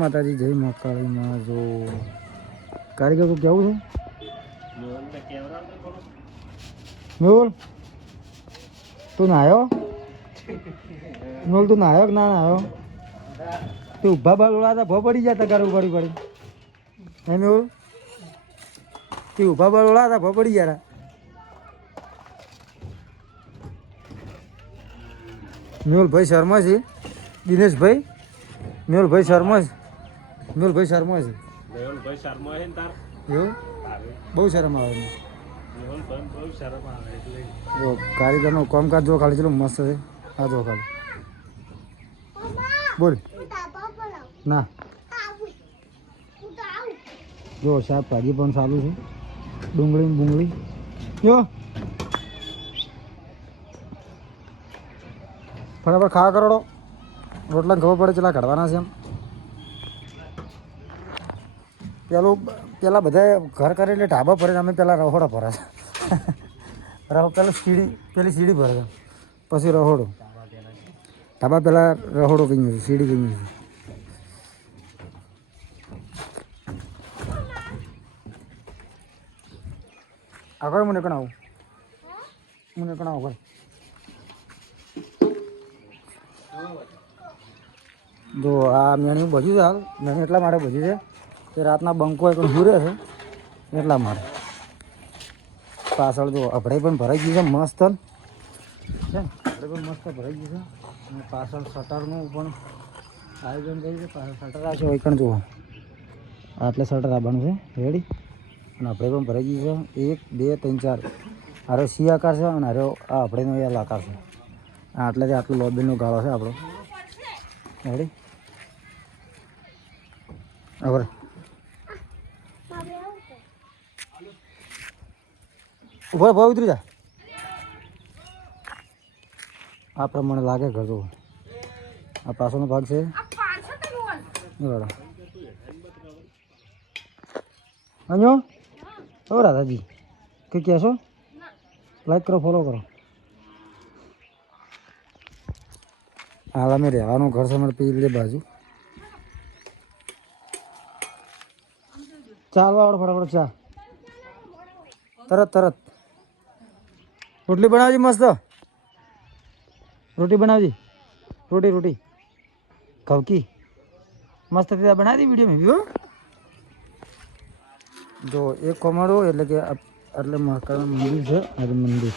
માતાજી જય મકાળીમાં જો કારીગર કો કેવું છે મેહુલ તું નાયો મેહુલ તું નાયો કે ના નાયો તું ઉભા બાલ ઉડાતા ભો પડી જાય તગાર ઉપાડી પડી હે મેહુલ તું ઉભા બાલ ઉડાતા ભો પડી જાય મેહુલભાઈ શર્મા છે દિનેશભાઈ મેહુલભાઈ શર્મા છે મેહુલભાઈ શર્મા છે મેહુલભાઈ શર્મા છે ને તાર એવું બહુ શરમ આવે મેહુલભાઈ બહુ શરમ આવે એટલે જો કારીગરનો કામકાજ જો ખાલી ચલો મસ્ત છે આ જો ખાલી બોલ ના જો શાકભાજી પણ ચાલુ છે ડુંગળી બુંગળી જો ફટાફટ ખાવા કરોડો રોટલા ખબર પડે ચેલા કાઢવાના છે એમ પેલા બધા ઘર કરે એટલે ઢાબા ભરે અમે પેલા રહોડા ભરે પેલું પેલી સીડી ભરે પછી રહોડો ઢાબા પેલા રહોડો કહીએ છીએ સીડી કહીએ છીએ આગળ મને કણ આવું આગળ જો આ મેણી બધું છે હાલ મેણી એટલા માટે બધી છે કે રાતના બંકો એક ઘૂરે છે એટલા માટે પાછળ જો અભડાઈ પણ ભરાઈ ગયું છે મસ્ત છે ને અભડાઈ પણ મસ્ત ભરાઈ ગયું છે અને પાછળ શટરનું પણ આયોજન કર્યું છે પાછળ શટર આવશે હોય પણ જુઓ આટલે શટર આવવાનું છે રેડી અને અભડાઈ પણ ભરાઈ ગયું છે 1 2 3 4 આરો સી આકાર છે અને આરો આ અભડાઈનો એલ આકાર છે આટલેથી આટલું લોબીનો ગાળો છે આપણો રેડી હવે ઉભા ભાવ ઉતરી જા આ પ્રમાણે લાગે ઘર તો આ પાછળનો ભાગ છે અન્યો ઓ રાધાજી કઈ કહેશો લાઈક કરો ફોલો કરો હાલ અમે રહેવાનું ઘર છે અમારે પેલી બાજુ ચાલવા આવડો ફટાફટ ચા તરત રોટલી બનાવજી મસ્ત રોટી બનાવજી રોટી ઘઉકી મસ્ત રીતે બનાવી દી વિડીયો જો એક કોમડો એટલે કે એટલે મહાકાળ મંદિર છે આજે મંદિર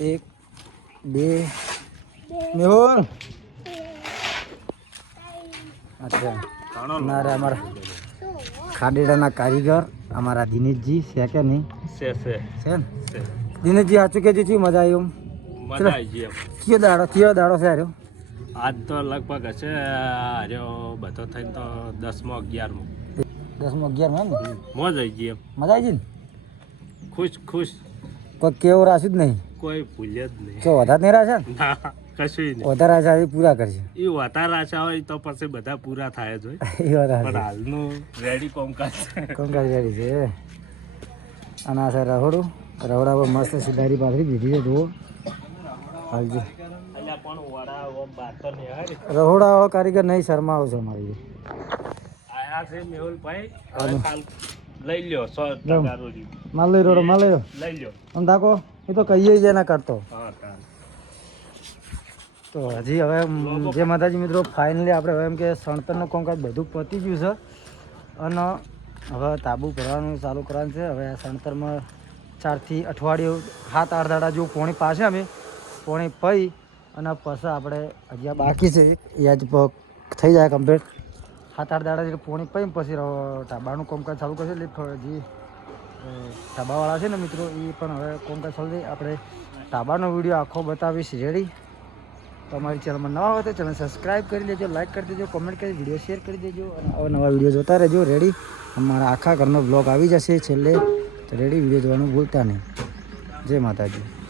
1 2 મેહુલ અચ્છા ના રે અમારા ખાડેડાના કારીગર અમારા દિનેશજી છે કે નહીં છે ને દિનેશજી સાચું કહેજો છું મજા આવી મજા આવી ગઈ કયો દાડો છે હાર્યો આજ તો લગભગ હશે હાર્યો બધો થઈને તો 10મો 11મો 10મો 11મો એમ મોજ આવી ગઈ એમ મજા આવી ગઈ ને ખુશ કોઈ કેવું રાખ્યું જ નહીં કોઈ ભૂલ્ય જ નહીં તો વધારે નહીં રાખ્યા ને કશું નહીં વધારે આશા એ પૂરા કરશે એ વધારે આશા હોય તો પછી બધા પૂરા થાય જ હોય એ વાત પણ હાલનું રેડી કોમકાજ રેડી છે અને આ છે રહોડા પર મસ્ત સિધારી પાથરી દીધી છે જુઓ હાલજી રહોડા વાળો કારીગર નહીં શરમાવો છે અમારી આયા છે મેહુલભાઈ લઈ લ્યો 100 રોજી માલ લઈ રોડો લઈ લો આમ તાકો એ તો કહીએ જ ના કરતો તો હજી હવે જે માતાજી મિત્રો ફાઇનલી આપણે હવે એમ કે સણતરનું કામકાજ બધું પતી ગયું છે અને હવે તાબુ ભરવાનું ચાલુ કરવાનું છે હવે સણતરમાં 4 થી અઠવાડિયું 7-8 દાડા જેવું પોણી પાસે અમે પોણી પઈ અને પછી આપણે હજી બાકી છે એ જ થઈ જાય કમ્પ્લીટ 7-8 દાડા જેટલું પોણી પઈ પછી ઢાબાનું કામકાજ ચાલુ કરશે એટલે હજી ઢાબાવાળા છે ને મિત્રો એ પણ હવે કામકાજ ચાલુ થઈ આપણે ઢાબાનો વિડીયો આખો બતાવીશ રેડી તમારી ચેનલમાં નવા હોય તો ચેનલ સબસ્ક્રાઈબ કરી લેજો લાઈક કરી દેજો કોમેન્ટ કરી વિડીયો શેર કરી દેજો અને આવા નવા વિડીયો જોતા રહેજો રેડી અમારા આખા ઘરનો બ્લોગ આવી જશે છેલ્લે તો રેડી વિડીયો જોવાનું ભૂલતા નહીં જય માતાજી